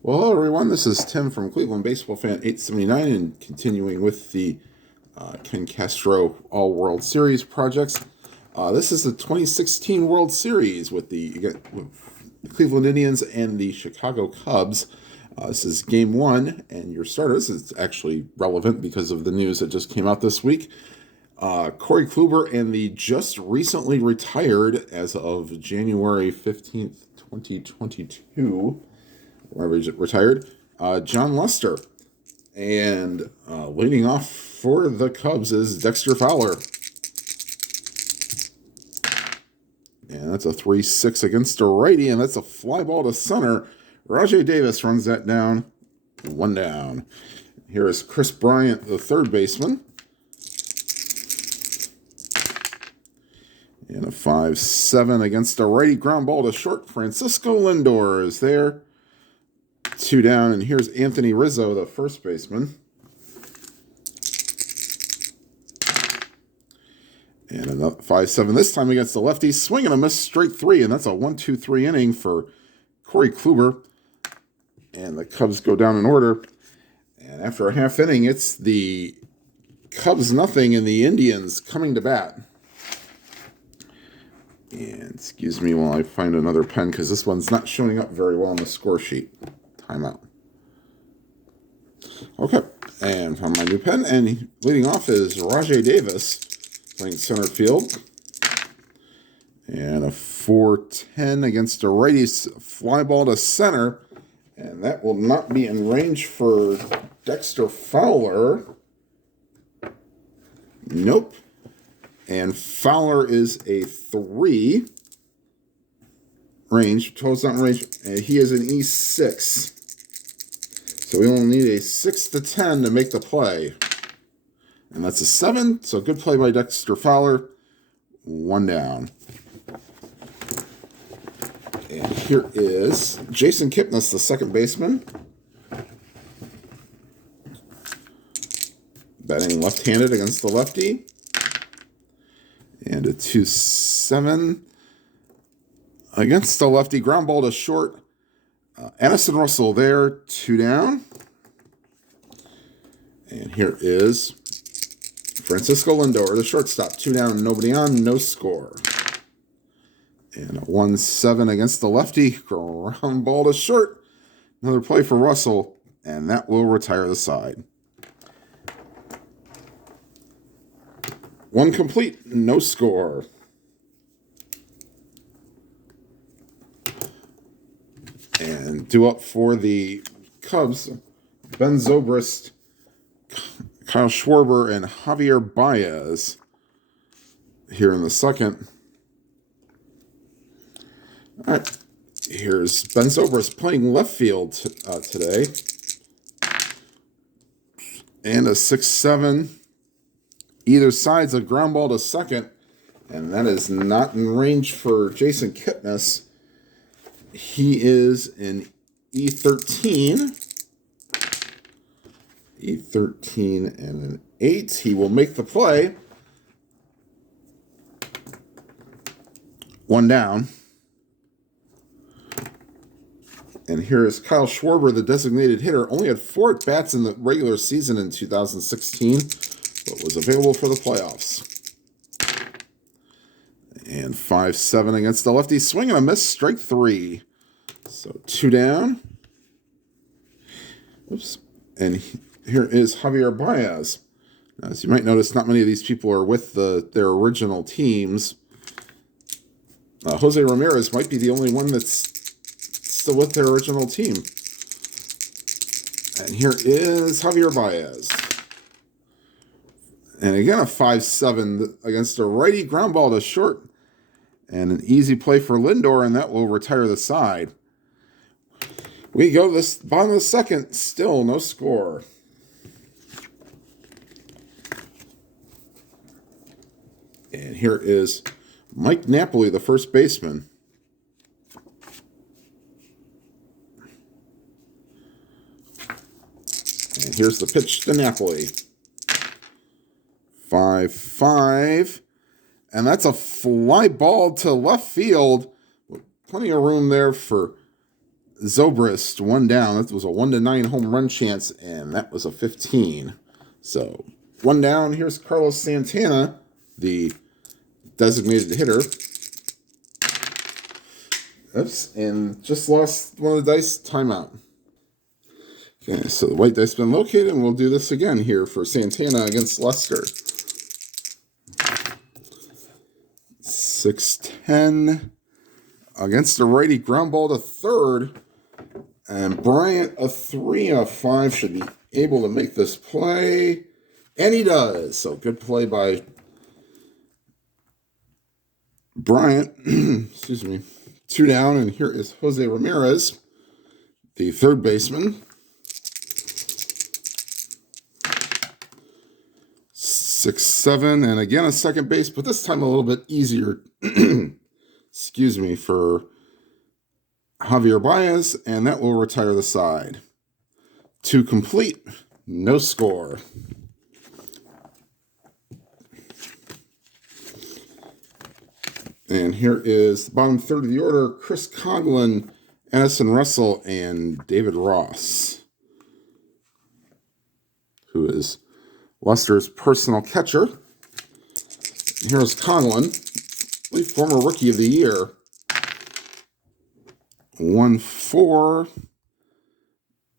Well, hello everyone. This is Tim from Cleveland Baseball Fan 879, and continuing with the Ken Castro All World Series projects. This is the 2016 World Series with the Cleveland Indians and the Chicago Cubs. This is Game 1, and your starters is actually relevant because of the news that just came out this week. Corey Kluber and the just recently retired, as of January 15th, 2022, whenever he retired, Jon Lester. And leading off for the Cubs is Dexter Fowler. And that's a 3-6 against a righty, and that's a fly ball to center. Rajai Davis runs that down. One down. Here is Chris Bryant, the third baseman. And a 5-7 against a righty ground ball to short. Francisco Lindor is there. Two down, and here's Anthony Rizzo, the first baseman. And another 5-7 this time against the lefty. Swing and a miss, straight three, and that's a 1-2-3 inning for Corey Kluber. And the Cubs go down in order. And after a half inning, it's the Cubs nothing and the Indians coming to bat. And excuse me while I find another pen, because this one's not showing up very well on the score sheet. Timeout. Okay, and found my new pen, and leading off is Rajai Davis playing center field. And a 4-10 against a righty's fly ball to center, and that will not be in range for Dexter Fowler. Nope. And Fowler is a 3 range, 12's not in range, and he is an E6. So we only need a 6-10 to make the play. And that's a 7, so good play by Dexter Fowler. One down. And here is Jason Kipnis, the second baseman. Batting left-handed against the lefty. And a 2-7 against the lefty. Ground ball to short. Addison Russell there, 2 down. And here is Francisco Lindor, the shortstop. 2 down, nobody on, no score. And a 1-7 against the lefty. Ground ball to short. Another play for Russell, and that will retire the side. One complete, no score. And due up for the Cubs, Ben Zobrist, Kyle Schwarber, and Javier Baez here in the second. All right, here's Ben Zobrist playing left field today. And a 6-7. Either side's a ground ball to second, and that is not in range for Jason Kipnis. He is in E13. E13 and an 8. He will make the play. One down. And here is Kyle Schwarber, the designated hitter. Only had 4 at-bats in the regular season in 2016, but was available for the playoffs. And 5-7 against the lefty. Swing and a miss, strike 3. So 2 down. Oops. And here is Javier Baez. Now, as you might notice, not many of these people are with their original teams. Jose Ramirez might be the only one that's still with their original team. And here is Javier Baez. And again, a 5-7 against a righty, ground ball to short. And an easy play for Lindor, and that will retire the side. We go this bottom of the second, still no score. And here is Mike Napoli, the first baseman. And here's the pitch to Napoli. 5-5. And that's a fly ball to left field. Plenty of room there for Zobrist, 1 down. That was a 1-9 home run chance, and that was a 15. So 1 down. Here's Carlos Santana, the designated hitter. Oops, and just lost one of the dice. Timeout. Okay, so the white dice been located, and we'll do this again here for Santana against Lester. 6-10 against the righty, ground ball to third, and Bryant, a 3-5, should be able to make this play, and he does. So good play by Bryant. Excuse me. 2 down, and here is Jose Ramirez, the third baseman. 6-7, and again a second base, but this time a little bit easier. Excuse me, for Javier Baez, and that will retire the side. 2 complete, no score. And here is the bottom third of the order: Chris Coughlin, Addison Russell, and David Ross, who is Lester's personal catcher. Here's Coughlin, I believe former Rookie of the Year. 1-4.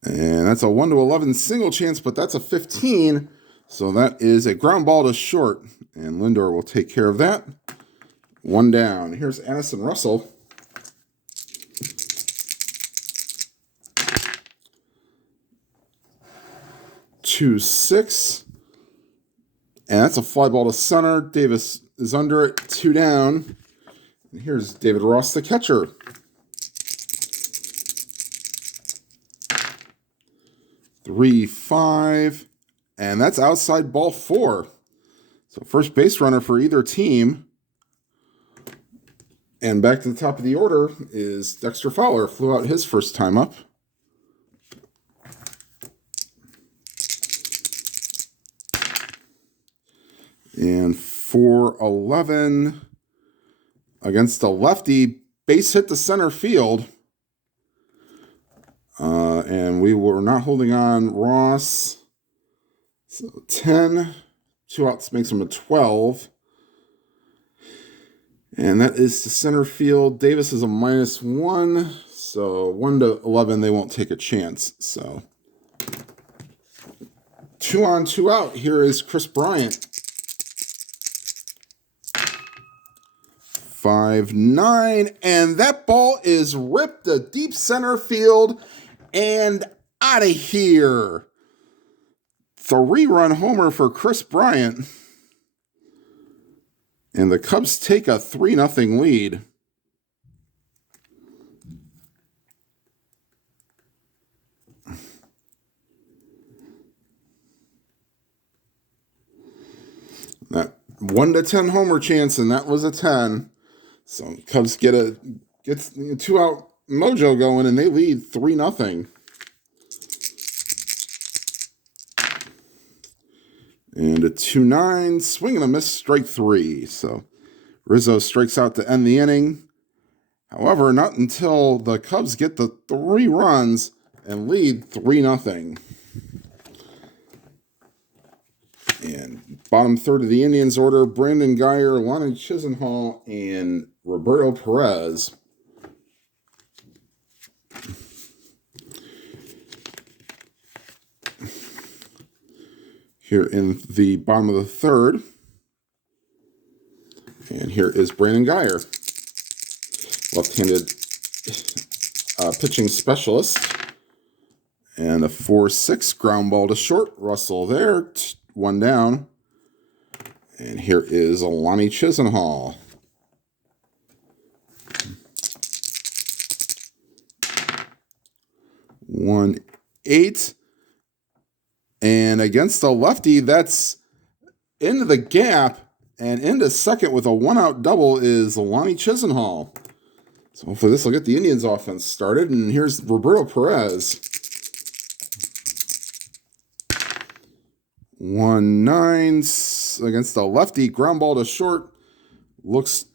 And that's a 1-11 single chance, but that's a 15. So that is a ground ball to short, and Lindor will take care of that. 1 down. Here's Addison Russell. Two, 6. And that's a fly ball to center. Davis is under it. 2 down. And here's David Ross, the catcher. 3-5. And that's outside ball 4. So first base runner for either team. And back to the top of the order is Dexter Fowler. Flew out his first time up. And 4-11 against a lefty, base hit to center field. And we were not holding on. Ross, so 10. 2 outs makes him a 12. And that is to center field. Davis is a -1. So 1-11, they won't take a chance. So 2 on, 2 out. Here is Chris Bryant. 5-9. And that ball is ripped to deep center field and out of here. 3-run homer for Chris Bryant. And the Cubs take a 3-0 lead. That 1-10 homer chance, and that was a 10. So Cubs get a 2-out mojo going, and they lead 3-0. And a 2-9, swing and a miss, strike 3. So Rizzo strikes out to end the inning. However, not until the Cubs get the 3 runs and lead 3-0. And bottom third of the Indians order: Brandon Guyer, Lonnie Chisenhall, and Roberto Perez. Here in the bottom of the third. And here is Brandon Guyer, left-handed pitching specialist. And a 4-6 ground ball to short. Russell there, 1 down. And here is Lonnie Chisenhall. One 8. And against the lefty, that's into the gap and into second with a 1-out double is Lonnie Chisenhall. So hopefully this will get the Indians offense started. And here's Roberto Perez. 1-9 against the lefty, ground ball to short. Looks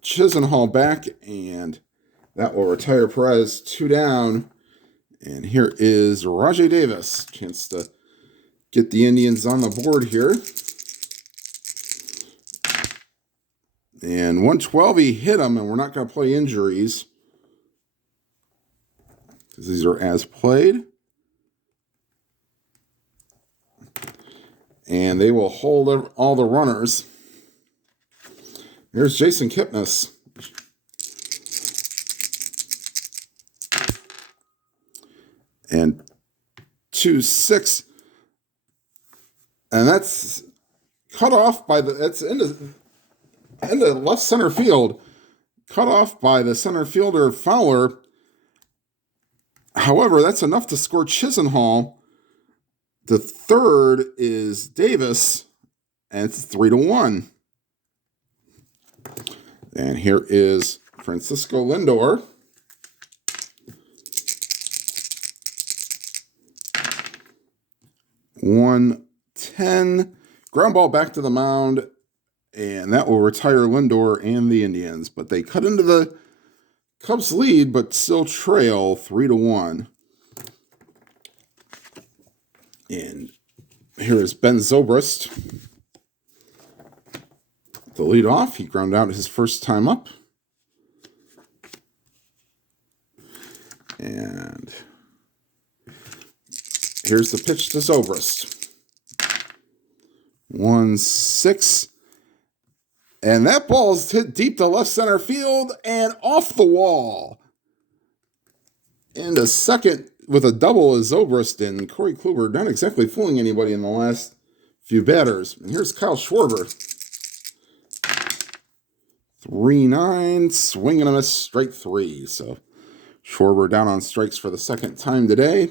Chisenhall back, and that will retire Perez. 2 down. And here is Rajai Davis. Chance to get the Indians on the board here. And 112, he hit him, and we're not going to play injuries because these are as played. And they will hold all the runners. Here's Jason Kipnis. And 2-6. And that's cut off by that's into left center field. Cut off by the center fielder Fowler. However, that's enough to score Chisenhall. The third is Davis, and it's 3-1. And here is Francisco Lindor. .110. Ground ball back to the mound, and that will retire Lindor and the Indians. But they cut into the Cubs lead, but still trail 3-1. And here is Ben Zobrist. The lead off, he ground out his first time up. And here's the pitch to Zobrist. 1-6. And that ball is hit deep to left center field and off the wall. And a second with a double is Zobrist, and Corey Kluber not exactly fooling anybody in the last few batters. And here's Kyle Schwarber. 3-9, swing and a miss, strike 3. So Schwarber down on strikes for the second time today.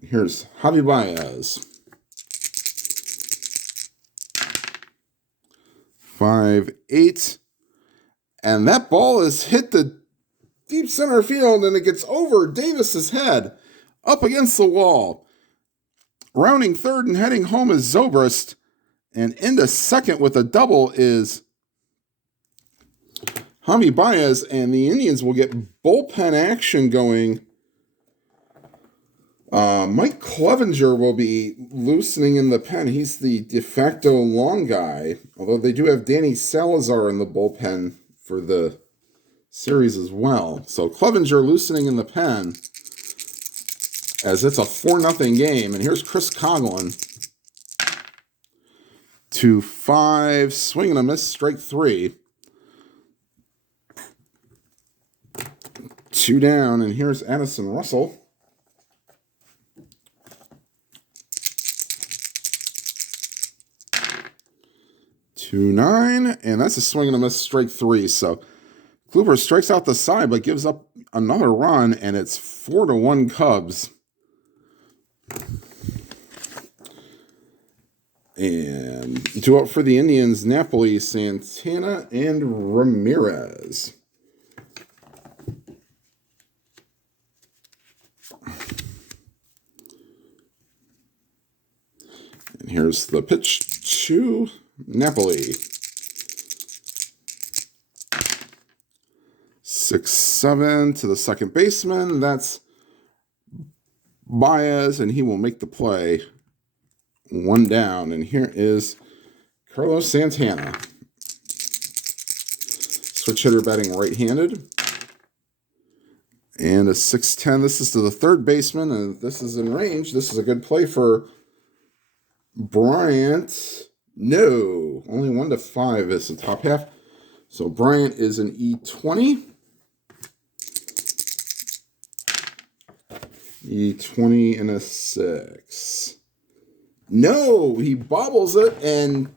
Here's Javi Baez. 5-8. And that ball is hit the deep center field, and it gets over Davis's head up against the wall. Rounding third and heading home is Zobrist. And into second with a double is Javi Baez, and the Indians will get bullpen action going. Mike Clevenger will be loosening in the pen. He's the de facto long guy, although they do have Danny Salazar in the bullpen for the series as well. So Clevenger loosening in the pen as it's a 4-0 game. And here's Chris Coughlin. 2-5, swing and a miss, strike 3. 2 down, and here's Addison Russell. 2-9, and that's a swing and a miss, strike 3. So Kluber strikes out the side, but gives up another run, and it's 4-1 Cubs. And two up for the Indians, Napoli, Santana, and Ramirez. And here's the pitch to Napoli. 6-7 to the second baseman. That's Baez, and he will make the play. 1 down, and here is Carlos Santana. Switch hitter batting right-handed. And a 6-10. This is to the third baseman, and this is in range. This is a good play for Bryant. No, only 1-5 is the top half. So Bryant is an E20. E20 and a 6. No, he bobbles it and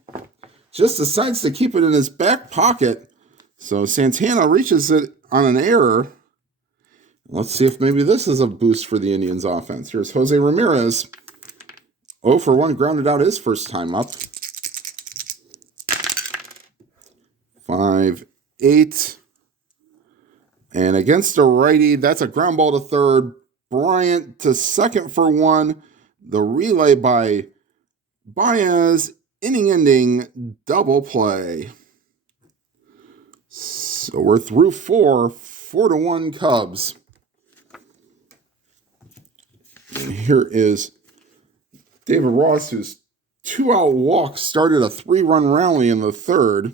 just decides to keep it in his back pocket. So Santana reaches it on an error. Let's see if maybe this is a boost for the Indians offense. Here's Jose Ramirez. 0 for 1, grounded out his first time up. 5-8. And against a righty, that's a ground ball to third. Bryant to second for 1. The relay by Baez, inning-ending double play. So we're through 4, 4-1 Cubs. And here is David Ross, whose 2-out walk started a 3-run rally in the third.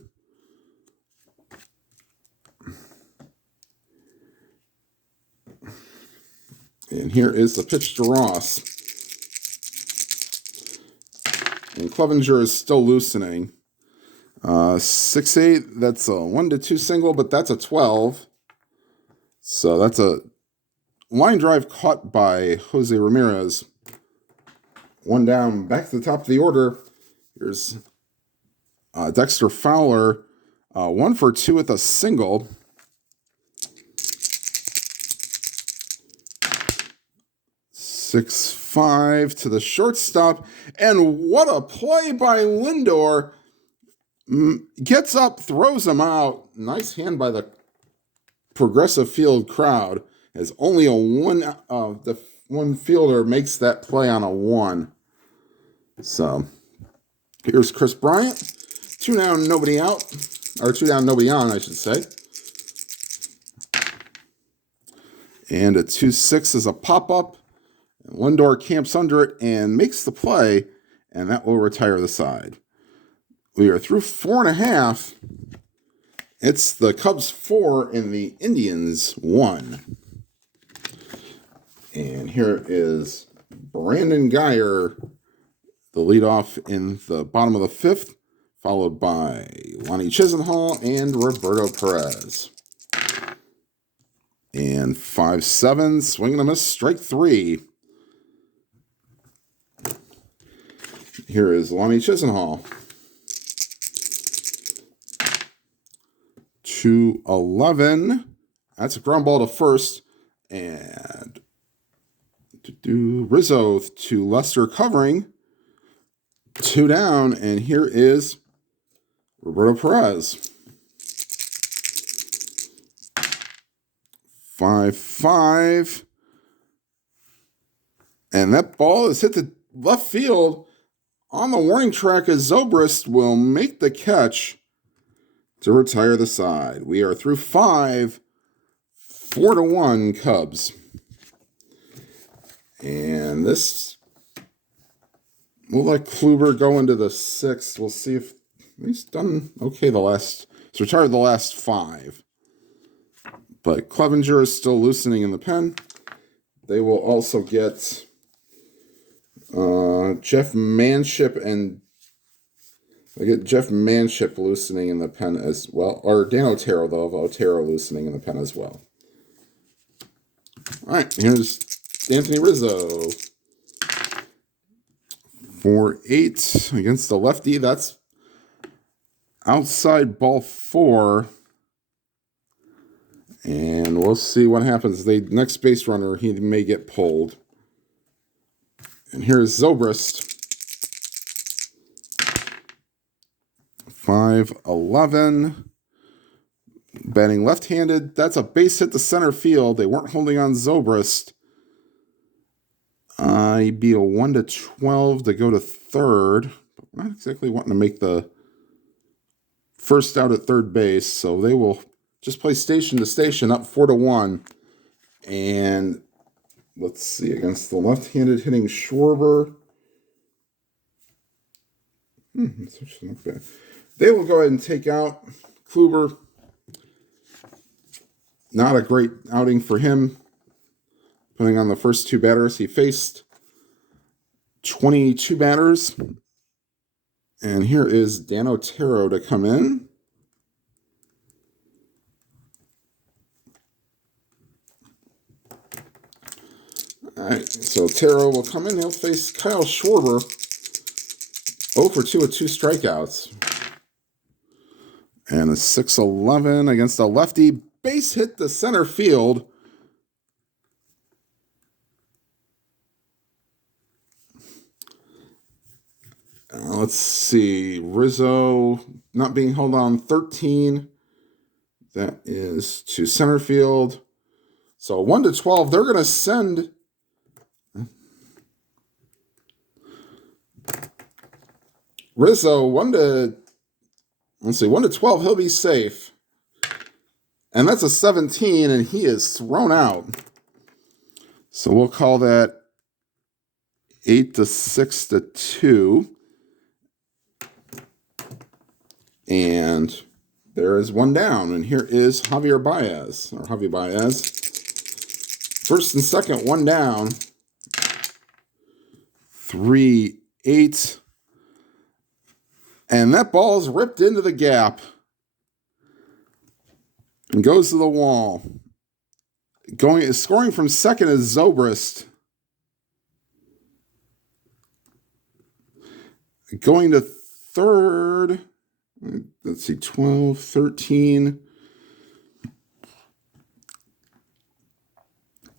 And here is the pitch to Ross. And Clevenger is still loosening. 6-8, that's a 1-2 single, but that's a 12. So that's a line drive caught by Jose Ramirez. 1 down, back to the top of the order. Here's Dexter Fowler, 1 for 2 with a single. Six, 5 to the shortstop. And what a play by Lindor. Gets up, throws him out. Nice hand by the Progressive Field crowd. As only the one fielder makes that play on a 1. So here's Chris Bryant. 2 down, nobody out. Or 2 down, nobody on, I should say. And a 2-6 is a pop-up. Lindor camps under it and makes the play, and that will retire the side. We are through 4.5. It's the Cubs 4 and the Indians 1. And here is Brandon Guyer, the leadoff in the bottom of the 5th, followed by Lonnie Chisenhall and Roberto Perez. And 5-7, swing and a miss, strike 3. Here is Lonnie Chisenhall. 2-11. That's a ground ball to first. And Rizzo to Lester covering. 2 down. And here is Roberto Perez. 5-5. And that ball is hit the left field. On the warning track, as Zobrist will make the catch to retire the side. We are through 5, 4-1 Cubs. And this, we'll let Kluber go into the 6th. We'll see if he's done okay he's retired the last 5. But Clevenger is still loosening in the pen. They will also get Jeff Manship loosening in the pen as well. Or Dan Otero, though, of Otero loosening in the pen as well. All right, here's Anthony Rizzo. 4-8 against the lefty. That's outside ball 4. And we'll see what happens. The next base runner, he may get pulled. And here's Zobrist. 5-11. Batting left-handed. That's a base hit to center field. They weren't holding on Zobrist. He'd be a 1-12 to go to third. But we're not exactly wanting to make the first out at third base. So they will just play station to station up 4-1. And let's see, against the left-handed hitting Schwarber. That's actually not bad. They will go ahead and take out Kluber. Not a great outing for him. Putting on the first 2 batters, he faced 22 batters. And here is Dan Otero to come in. All right, so Otero will come in. He'll face Kyle Schwarber. 0 for 2 with 2 strikeouts. And a 6-11 against a lefty. Base hit to center field. Let's see. Rizzo not being held on 13. That is to center field. So 1-12. They're going to send Rizzo 1-12. He'll be safe. And that's a 17, and he is thrown out. So we'll call that 8 to 6 to 2. And there is one down. And here is Javier Baez, or Javi Baez. First and second, one down. 3-8. And that ball is ripped into the gap and goes to the wall. Scoring from second is Zobrist. Going to third, let's see, 12, 13.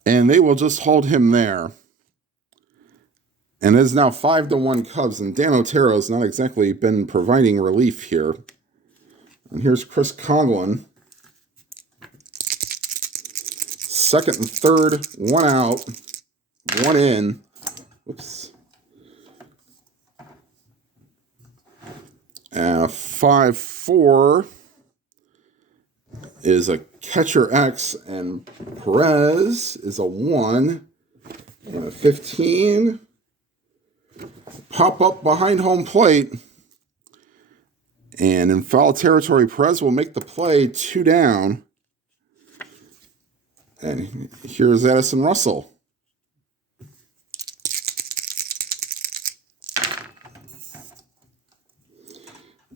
And they will just hold him there. And it is now 5-1 Cubs, and Dan Otero has not exactly been providing relief here. And here's Chris Conlon. Second and third, one out, one in. Whoops. 5-4 is a catcher X, and Perez is a 1. And a 15. Pop up behind home plate. And in foul territory, Perez will make the play, 2 down. And here's Addison Russell.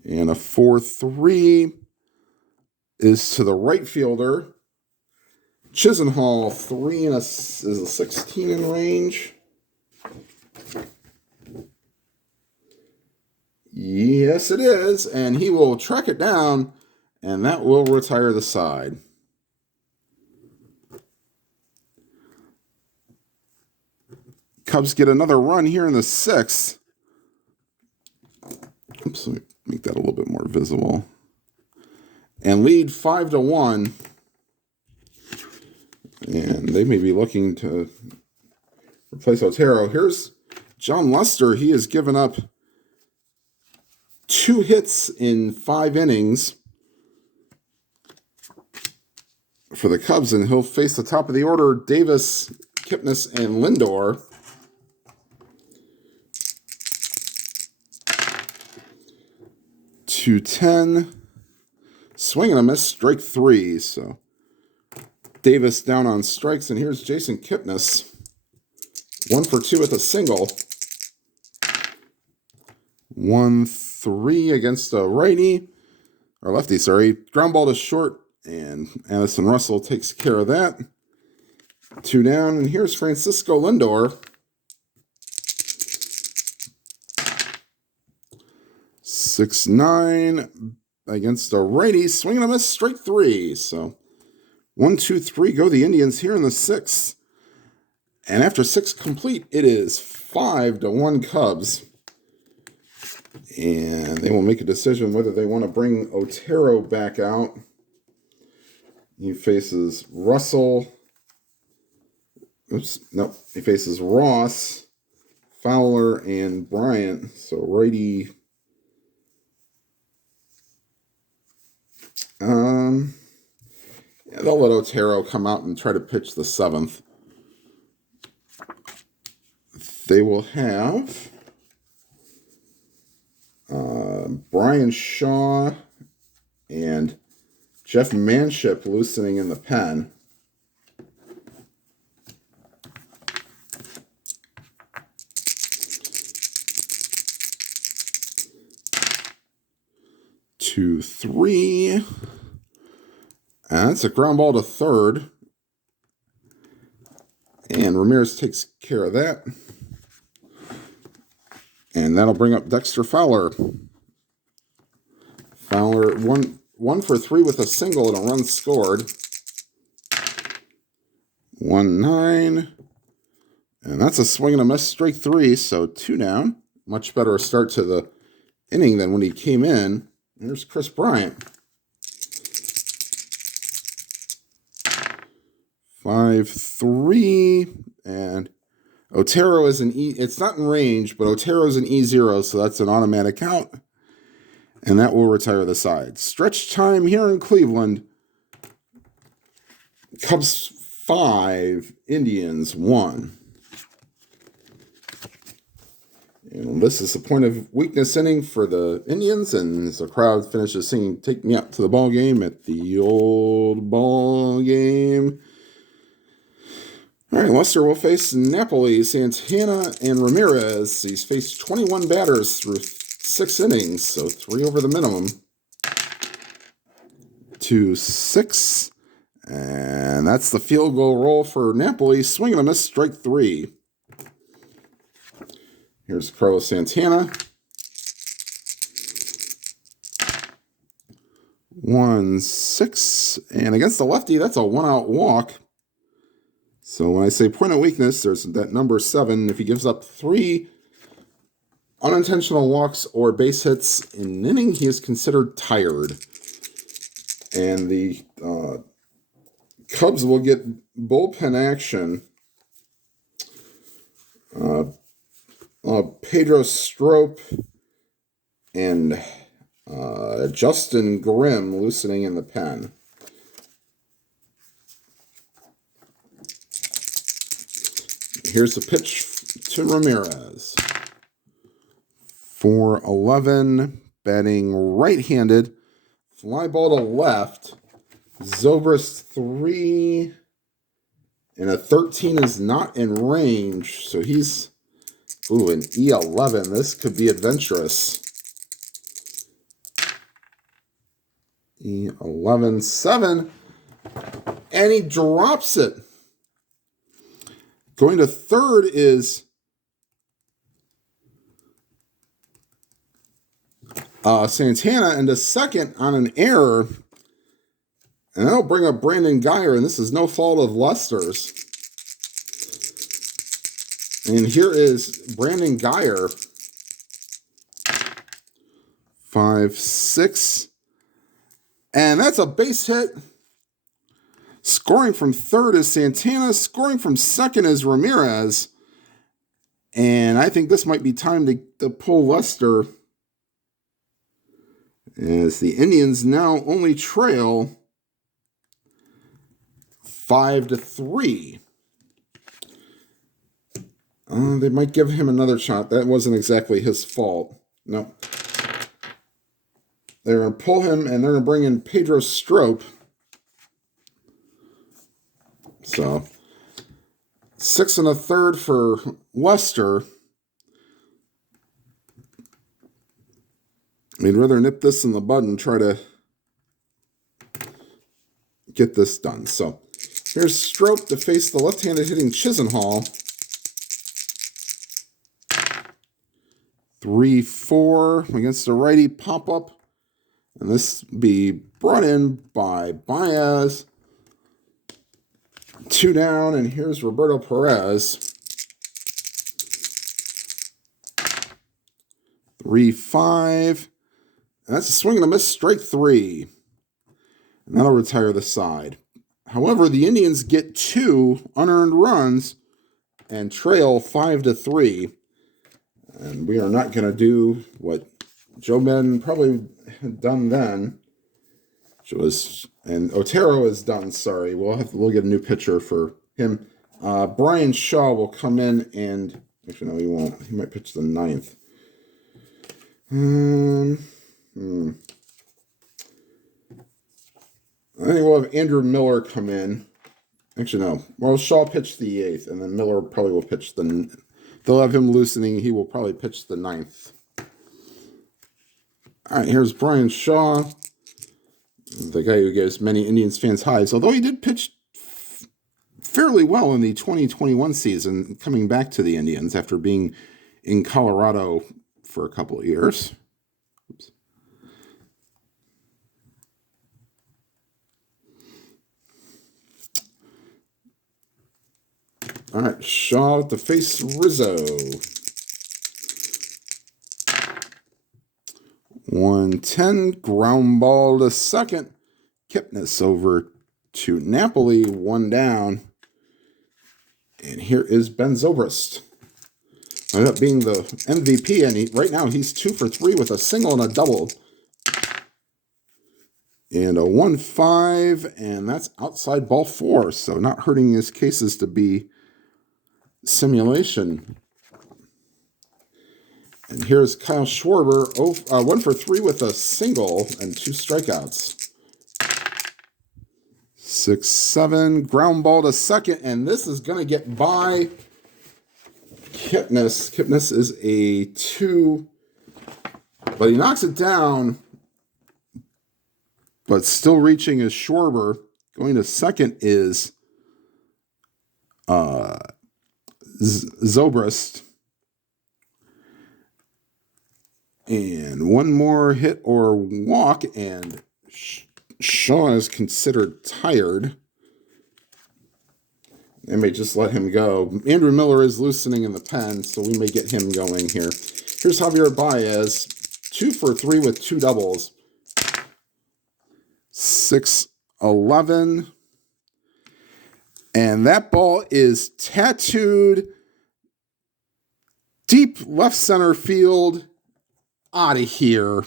And a 4-3 is to the right fielder. Chisenhall, 3 and is a 16 in range. Yes, it is. And he will track it down, and that will retire the side. Cubs get another run here in the 6th. Oops, let me make that a little bit more visible. And lead 5-1. And they may be looking to replace Otero. Here's Jon Lester. He has given up 2 hits in 5 innings for the Cubs, and he'll face the top of the order, Davis, Kipnis, and Lindor. 2-10. Swing and a miss, strike 3. So Davis down on strikes, and here's Jason Kipnis. 1 for 2 with a single. 1-3 against a lefty, sorry. Ground ball to short, and Addison Russell takes care of that. 2 down, and here's Francisco Lindor. 6-9 against a righty. Swing and a miss, strike 3. So 1-2-3 go the Indians here in the 6th. And after 6 complete, it is 5-1 Cubs. And they will make a decision whether they want to bring Otero back out. He faces Russell. Oops, nope. He faces Ross, Fowler, and Bryant. So righty. Yeah, they'll let Otero come out and try to pitch the 7th. They will have Brian Shaw and Jeff Manship loosening in the pen. Two, 3. And that's a ground ball to third. And Ramirez takes care of that. And that'll bring up Dexter Fowler. Fowler, one for 3 with a single and a run scored. 1-9. And that's a swing and a miss, strike 3, so 2 down. Much better a start to the inning than when he came in. There's Chris Bryant. 5-3. And Otero is an E. It's not in range, but Otero is an E0, so that's an automatic out. And that will retire the side. Stretch time here in Cleveland. Cubs 5, Indians 1. And this is the point of weakness inning for the Indians, and as the crowd finishes singing "Take Me Out to the Ball Game" at the old ball game. All right, Lester will face Napoli, Santana, and Ramirez. He's faced 21 batters through 6 innings, so 3 over the minimum. 2-6, and that's the field goal roll for Napoli. Swing and a miss, strike 3. Here's Carlos Santana. 1-6, and against the lefty, that's a 1-out walk. So when I say point of weakness, there's that number 7. If he gives up 3 unintentional walks or base hits in an inning, he is considered tired. And the Cubs will get bullpen action. Pedro Strop and Justin Grimm loosening in the pen. Here's the pitch to Ramirez. 4-11, batting right-handed. Fly ball to left. Zobrist 3. And a 13 is not in range. So he's, an E11. This could be adventurous. E11, 7. And he drops it. Going to third is Santana, and to second on an error. And that'll bring up Brandon Guyer, and this is no fault of Lester's. And here is Brandon Guyer. 5-6. And that's a base hit. Scoring from third is Santana. Scoring from second is Ramirez. And I think this might be time to pull Lester, as the Indians now only trail 5-3. They might give him another shot. That wasn't exactly his fault. No. They're going to pull him, and they're going to bring in Pedro Strop. So, 6 1/3 for Lester. We'd rather nip this in the bud and try to get this done. So, here's Strop to face the left-handed hitting Chisenhall. 3-4 against the righty pop-up. And this be brought in by Baez. 2 down, and here's Roberto Perez. 3-5. And that's a swing and a miss, strike 3. And that'll retire the side. However, the Indians get 2 unearned runs and trail 5-3. And we are not going to do what Joe Ben probably had done then, which was, and Otero is done, sorry. We'll get a new pitcher for him. Brian Shaw will come in and, actually no, he won't. He might pitch the 9th. I think we'll have Andrew Miller come in. Actually, no. Well, Shaw pitched the 8th, and then Miller probably will pitch they'll have him loosening. He will probably pitch the 9th. All right, here's Brian Shaw, the guy who gives many Indians fans hives, although he did pitch fairly well in the 2021 season, coming back to the Indians after being in Colorado for a couple of years. Oops. All right, Shaw to face Rizzo. 1-10, ground ball to second. Kipnis over to Napoli, 1 down. And here is Ben Zobrist. Ended up being the MVP, and right now he's 2 for 3 with a single and a double. And a 1-5, and that's outside ball 4, so not hurting his cases to be simulation. And here's Kyle Schwarber, 1 for 3 with a single and 2 strikeouts. 6-7, ground ball to second, and this is going to get by Kipnis. Kipnis is a 2, but he knocks it down, but still reaching is Schwarber. Going to second is Zobrist. And one more hit or walk, and Shaw is considered tired. They may just let him go. Andrew Miller is loosening in the pen, so we may get him going here. Here's Javier Baez, 2 for 3 with 2 doubles. 6-11. And that ball is tattooed deep left center field. Out of here.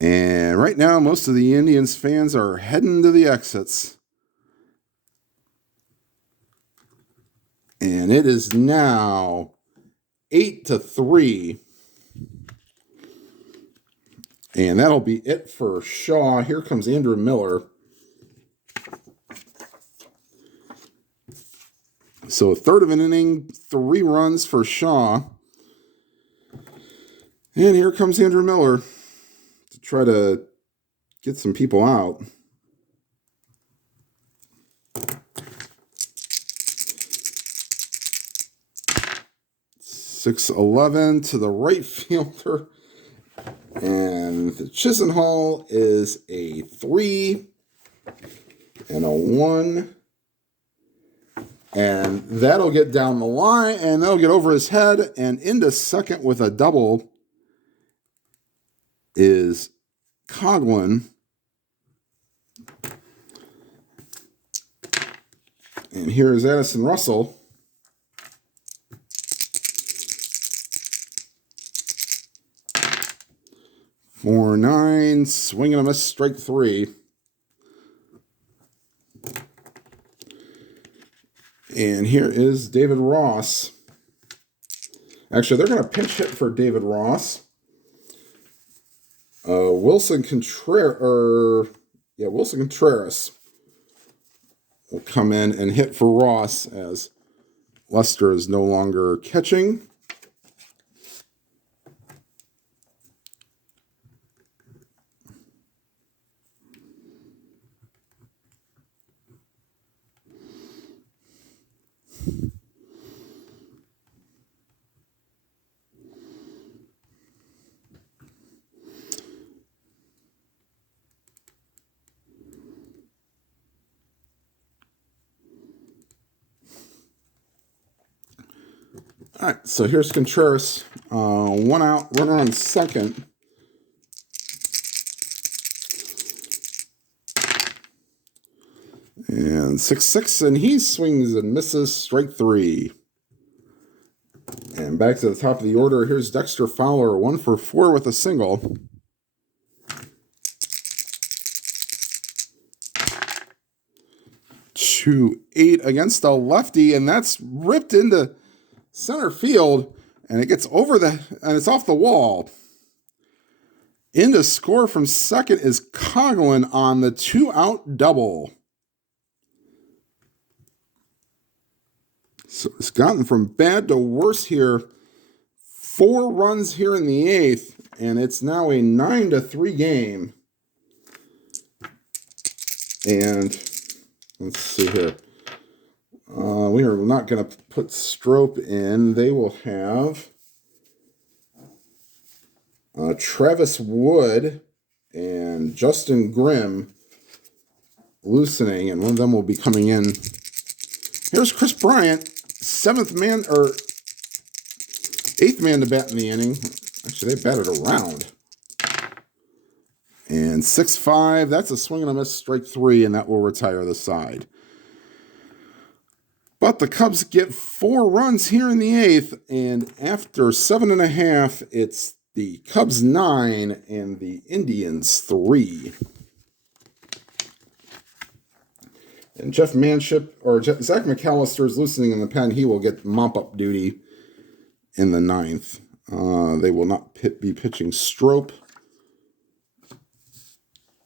And right now, most of the Indians fans are heading to the exits. And it is now 8-3. And that'll be it for Shaw. Here comes Andrew Miller. So third of an inning, 3 runs for Shaw. And here comes Andrew Miller to try to get some people out. .611 to the right fielder. And the Chisenhall is a 3 and a 1. And that'll get down the line, and that'll get over his head, and into second with a double is Coghlan. And here is Addison Russell. For 9, swinging a miss, strike 3. And here is David Ross. Actually, they're going to pinch hit for David Ross. Wilson Contreras will come in and hit for Ross as Lester is no longer catching. All right, so here's Contreras. 1 out, runner on second. And 6-6, and he swings and misses, strike 3. And back to the top of the order, here's Dexter Fowler, 1 for 4 with a single. .28 against a lefty, and that's ripped into center field, and it gets over and it's off the wall. In to score from second is Coghlan on the 2-out double. So it's gotten from bad to worse here. 4 runs here in the 8th, and it's now a 9-3 game. And let's see here. We are not going to put Strope in. They will have Travis Wood and Justin Grimm loosening, and one of them will be coming in. Here's Chris Bryant, 8th man to bat in the inning. Actually, they batted around. And 6-5, that's a swing and a miss, strike 3, and that will retire the side. But the Cubs get 4 runs here in the 8th, and after 7.5, it's the Cubs 9 and the Indians 3. And Zach McAllister is loosening in the pen. He will get mop-up duty in the 9th. They will not be pitching Strop.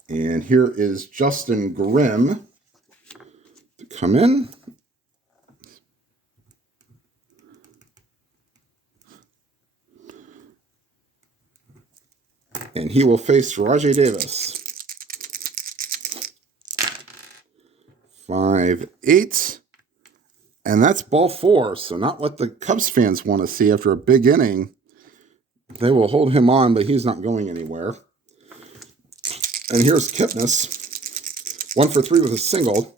And here is Justin Grimm to come in. And he will face Rajay Davis. 5-8. And that's ball 4. So not what the Cubs fans want to see after a big inning. They will hold him on, but he's not going anywhere. And here's Kipnis. 1 for 3 with a single.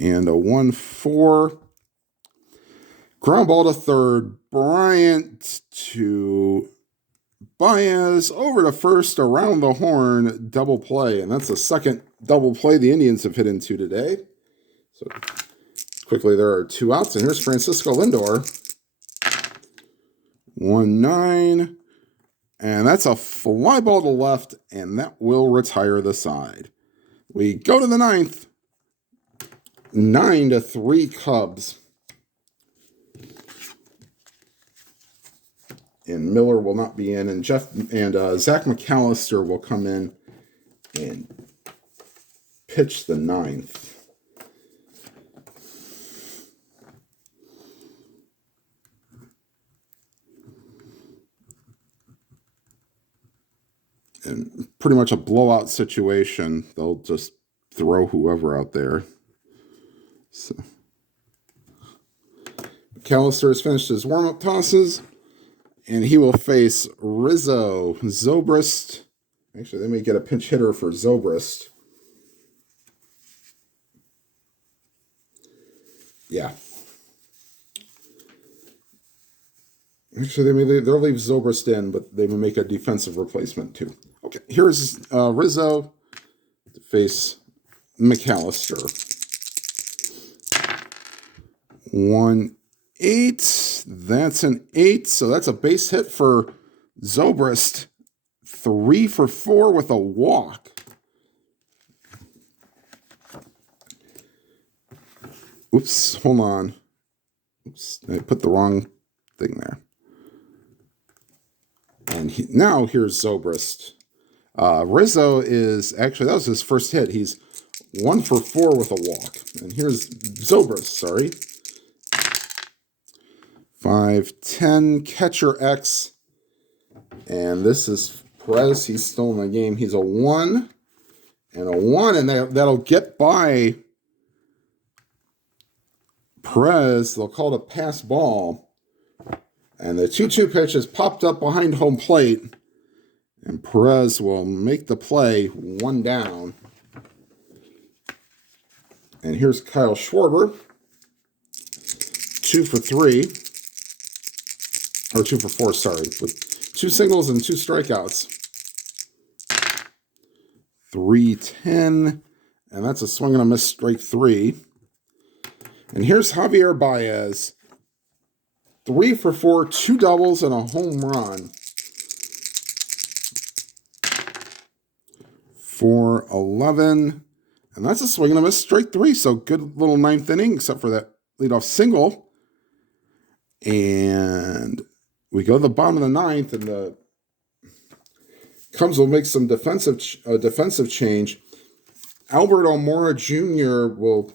And a 1-4. Ground ball to third. Bryant to Baez over to first, around the horn, double play. And that's the second double play the Indians have hit into today. So quickly, there are 2 outs. And here's Francisco Lindor. 1-9. And that's a fly ball to left, and that will retire the side. We go to the 9th. 9-3 Cubs. And Miller will not be in, and Zach McAllister will come in and pitch the 9th. And pretty much a blowout situation. They'll just throw whoever out there. So McAllister has finished his warm-up tosses, and he will face Rizzo. Zobrist. Actually, they may get a pinch hitter for Zobrist. Yeah. Actually, they'll leave Zobrist in, but they will make a defensive replacement too. Okay, here's Rizzo to face McAllister. 1-8. That's an 8. So that's a base hit for Zobrist. 3 for 4 with a walk. Oops, hold on. Oops, I put the wrong thing there. And now here's Zobrist. Rizzo is, actually, that was his first hit. He's 1 for 4 with a walk. And here's Zobrist, sorry. 5-10, catcher X. And this is Perez. He's still in the game. He's a 1 and a 1. And that'll get by Perez. They'll call it a pass ball. And the 2-2 pitch is popped up behind home plate. And Perez will make the play, 1 down. And here's Kyle Schwarber. 2 for 3. Or 2 for 4, sorry. With 2 singles and 2 strikeouts. 3-10. And that's a swing and a miss, strike 3. And here's Javier Baez. 3 for 4, 2 doubles, and a home run. 4-11. And that's a swing and a miss, strike 3. So good little 9th inning, except for that leadoff single. And we go to the bottom of the 9th, and the Cubs will make some defensive change. Albert Almora Jr. will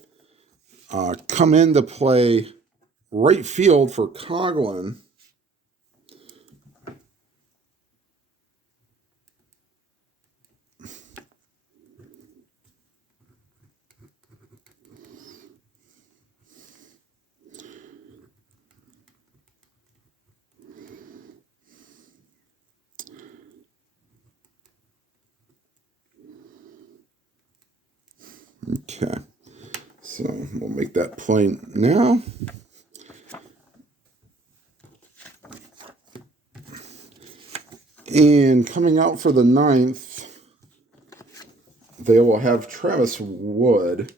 come in to play right field for Coughlin. Okay, so we'll make that play now. And coming out for the 9th, they will have Travis Wood.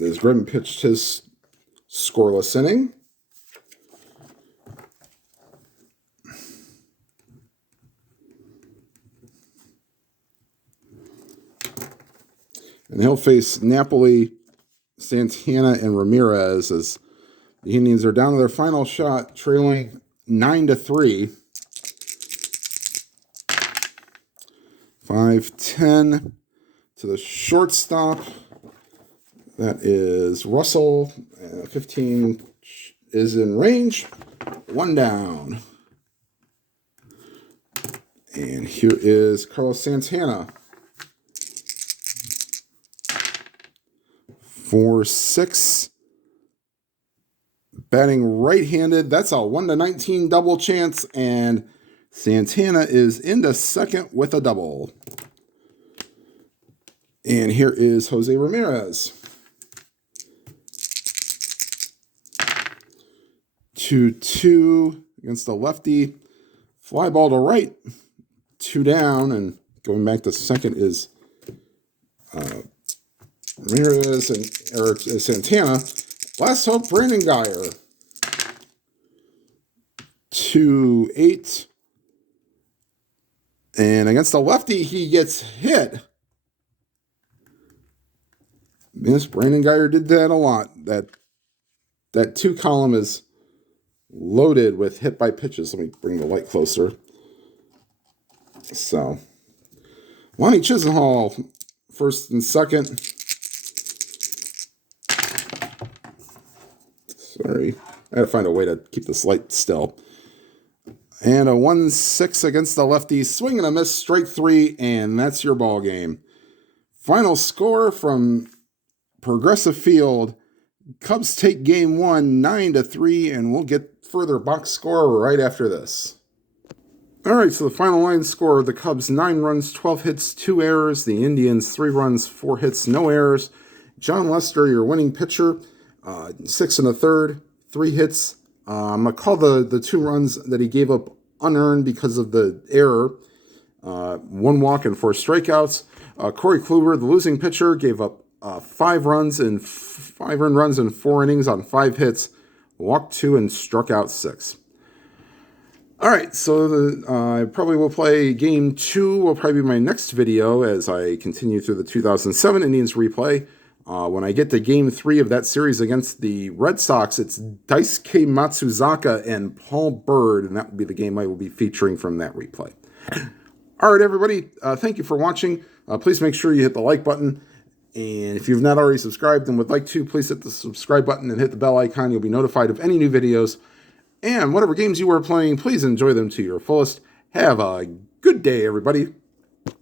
As Grimm pitched his scoreless inning. And he'll face Napoli, Santana, and Ramirez as the Indians are down to their final shot, trailing 9-3. 5-10 to the shortstop. That is Russell. 15 is in range. 1 down. And here is Carlos Santana. 4-6. Batting right-handed. That's a 1-19 double chance. And Santana is into second with a double. And here is Jose Ramirez. 2-2 against the lefty. Fly ball to right. 2 down. And going back to second is Ramirez and Santana. Last hope, Brandon Guyer. 2-8. And against the lefty, he gets hit. Yes, Brandon Guyer did that a lot. That 2 column is loaded with hit by pitches. Let me bring the light closer. So, Lonnie Chisenhall, first and second. Sorry, I had to find a way to keep this light still. And a 1-6 against the lefty. Swing and a miss, strike 3, and that's your ball game. Final score from Progressive Field. Cubs take game 1, 9-3, and we'll get further box score right after this. All right, so the final line score, the Cubs 9 runs, 12 hits, 2 errors. The Indians 3 runs, 4 hits, no errors. Jon Lester, your winning pitcher, 6 1/3, 3 hits. I'm going to call the 2 runs that he gave up unearned because of the error. 1 walk and 4 strikeouts. Corey Kluber, the losing pitcher, gave up 5 runs and 5 earned runs in 4 innings on 5 hits, walked 2 and struck out 6. All right, so I probably will play Game 2 will probably be my next video as I continue through the 2007 Indians replay. When I get to Game 3 of that series against the Red Sox, it's Daisuke Matsuzaka and Paul Bird, and that will be the game I will be featuring from that replay. All right, everybody, thank you for watching. Please make sure you hit the like button. And if you've not already subscribed and would like to, please hit the subscribe button and hit the bell icon. You'll be notified of any new videos. And whatever games you are playing, please enjoy them to your fullest. Have a good day, everybody.